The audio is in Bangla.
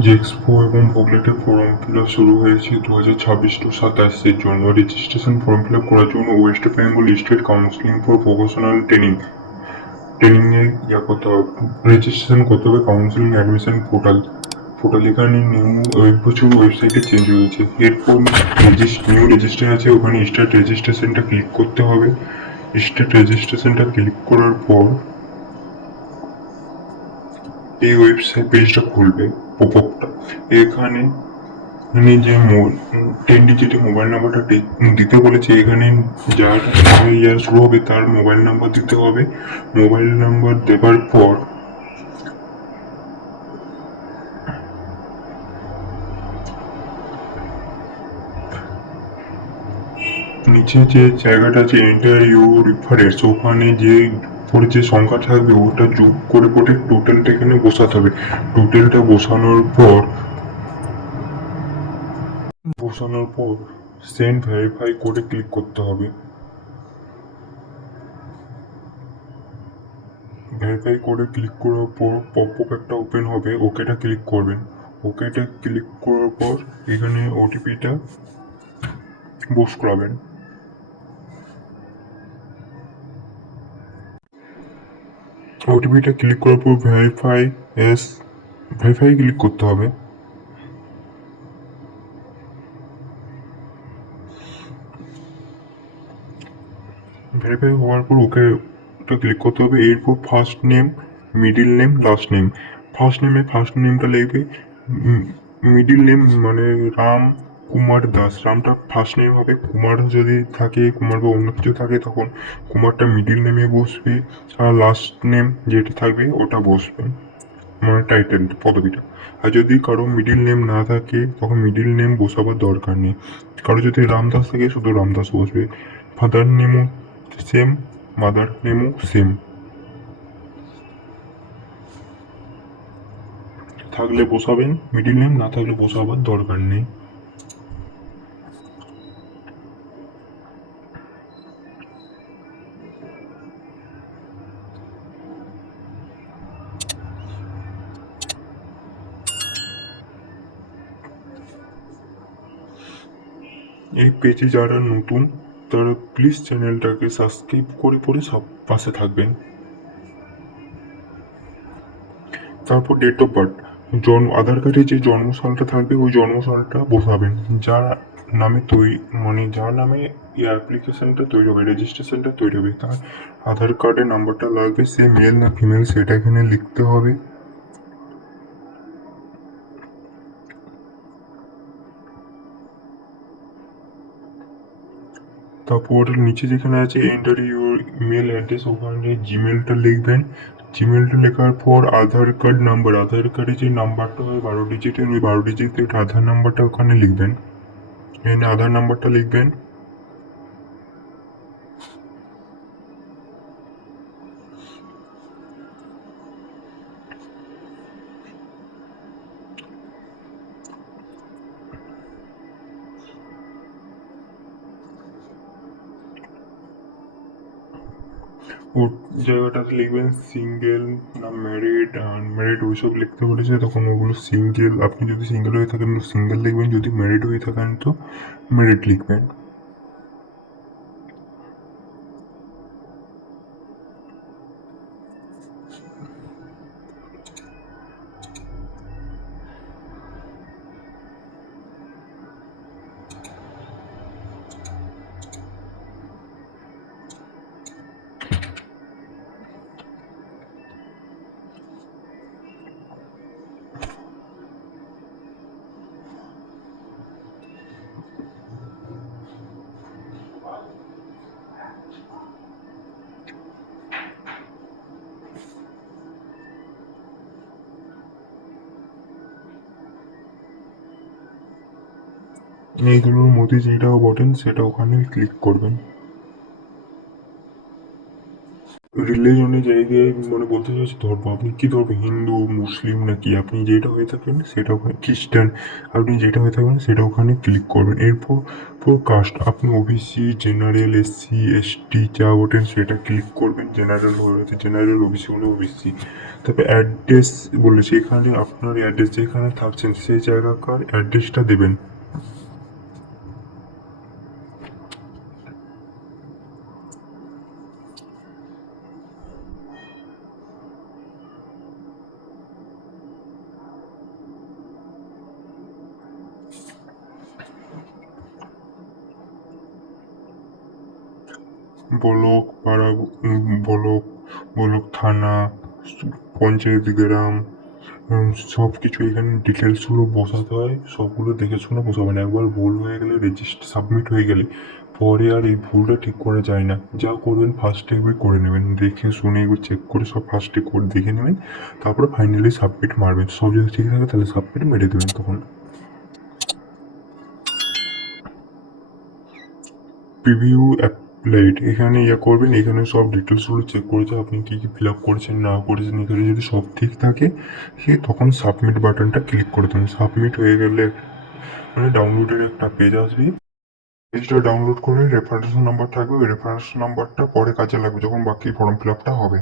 যে এক্সপো এবং বুকলেটের ফর্ম ফিল আপ শুরু হয়েছে 2026-27 জন্য। রেজিস্ট্রেশন ফর্ম ফিল আপ করার জন্য West Bengal state counselling for vocational training এ করতে হবে। রেজিস্ট্রেশন করতে হবে কাউন্সিলিং অ্যাডমিশন পোর্টাল এখানে নিউ বছর ওয়েবসাইটে চেঞ্জ হয়েছে। এরপর নিউ রেজিস্টার আছে, ওখানে স্টার্ট রেজিস্ট্রেশনটা ক্লিক করতে হবে। স্টার্ট রেজিস্ট্রেশনটা ক্লিক করার পর এই ওয়েবসাইট পেজটা খুলবে। পপআপটা এখানে যে 10 ডিজিটের মোবাইল নাম্বারটা দিতে বলেছে, এখানে যার ইয়ার শুরু হবে তার মোবাইল নাম্বার দিতে হবে। মোবাইল নাম্বার দেওয়ার পর নিচে যে জায়গাটা আছে এন্টার ইউর রেফারেন্স, ওখানে যে পরে যে সংখ্যা থাকবে ওটা যোগ করে পরে টোটালটা এখানে বসাতে হবে। টোটালটা বসানোর পর সেন্ড ভেরিফাই করে ক্লিক করতে হবে। ভেরিফাই করে ক্লিক করার পর পপআপ একটা ওপেন হবে, ওকেটা ক্লিক করবেন। ওকেটা ক্লিক করার পর এখানে ওটিপিটা বস করাবেন। ওটিপিটা ক্লিক করার পর ভেরিফাই ক্লিক করতে হবে। ভেরিফাই হওয়ার পর ওকে ক্লিক করতে হবে। এরপর first name, middle name, last name. First নেমটা লিখবে। মিডিল নেম মানে রাম কুমার দাস, রামটা ফার্স্ট নেম হবে। কুমার যদি থাকে, কুমার বা অন্য কিছু থাকে, তখন কুমারটা মিডিল নেমে বসবে, আর লাস্ট নেম যেটা থাকবে ওটা বসবে, মানে টাইটেল পদবিটা। আর যদি কারো মিডিল নেম না থাকে তখন মিডিল নেম বসাবার দরকার নেই। কারো যদি রামদাস থাকে শুধু রামদাস বসবে। ফাদার নেমও সেম, মাদার নেমও সেম থাকলে বসাবেন মিডিল নেম, না থাকলে বসাবার দরকার নেই। এই পেজে যারা নতুন তারা প্লিজ চ্যানেলটাকে সাবস্ক্রাইব করে পরে সব পাশে থাকবেন। তারপর ডেট অফ বার্থ, আধার কার্ডে যে জন্মসালটা থাকবে ওই জন্মসালটা বসাবেন। যার নামে মানে যার নামে এই অ্যাপ্লিকেশনটা তৈরি হবে, রেজিস্ট্রেশনটা তৈরি হবে, তার আধার কার্ডের নাম্বারটা লাগবে। সে মেল না ফিমেল সেটা এখানে লিখতে হবে। তারপর নিচে যেখানে আছে এন্টার ইউর ইমেল অ্যাড্রেস, ওখানে জিমেলটা লিখবেন। জিমেলটা লেখার পর আধার কার্ড নাম্বার, আধার কার্ডে যে নাম্বারটা হয় 12 ডিজিটের, ওই 12 ডিজিটের আধার নাম্বারটা ওখানে লিখবেন। এখানে আধার নাম্বারটা লিখবেন। ওর জায়গাটাতে লিখবেন সিঙ্গেল না ম্যারিড, আনম্যারিড ওইসব লিখতে বলেছে, তখন ওগুলো সিঙ্গেল, আপনি যদি সিঙ্গেল হয়ে থাকেন তো সিঙ্গেল লিখবেন, যদি ম্যারিড হয়ে থাকেন তো ম্যারিড লিখবেন। এইগুলোর মধ্যে যেটা বটেন সেটা ওখানে ক্লিক করবেন। রিলিজনের জায়গায় মানে বলতে চাইছি ধর্ম, আপনি কি ধর্ম, হিন্দু, মুসলিম নাকি আপনি যেটা হয়ে থাকেন সেটা ওখানে, খ্রিস্টান, আপনি যেটা হয়ে থাকবেন সেটা ওখানে ক্লিক করবেন। এরপর কাস্ট, আপনি ওবিসি, জেনারেল, এসসি, এসটি যা ওঠেন সেটা ক্লিক করবেন। জেনারেল হলে জেনারেল, ওবিসি হলে ওবিসি। তারপরে অ্যাড্রেস বলেছে, এখানে আপনার অ্যাড্রেস যেখানে থাকছেন সেই জায়গাকার অ্যাড্রেসটা দেবেন। ব্লক, পাড়া, ব্লক, থানা, পঞ্চায়েত, গ্রাম, সব কিছু এখানে ডিটেলসগুলো বসাতে হয়। সবগুলো দেখে শুনে বসাবেন। একবার ভুল হয়ে গেলে, রেজিস্টার সাবমিট হয়ে গেলে পরে আর এই ভুলটা ঠিক করা যায় না। যা করবেন ফার্স্টে একবার করে নেবেন, দেখে শুনে একবার চেক করে সব ফার্স্টে করে দেখে নেবেন, তারপরে ফাইনালি সাবমিট মারবেন। সব যদি ঠিক থাকে তাহলে সাবমিট মেরে দেবেন তখন। প্রিভিউ অ্যাপ্লাইড, এখানে ইয়ে করবেন, এখানে সব ডিটেলসগুলো চেক করেছে আপনি কী কী ফিল আপ করেছেন না করেছেন। এখানে যদি সব ঠিক থাকে সে তখন সাবমিট বাটনটা ক্লিক করে দেবেন। সাবমিট হয়ে গেলে মানে ডাউনলোডের একটা পেজ আসবে। পেজটা ডাউনলোড করে রেফারেন্স নাম্বার থাকবে, ওই রেফারেন্স নাম্বারটা পরে কাজে লাগবে যখন বাকি ফর্ম ফিল আপটা হবে।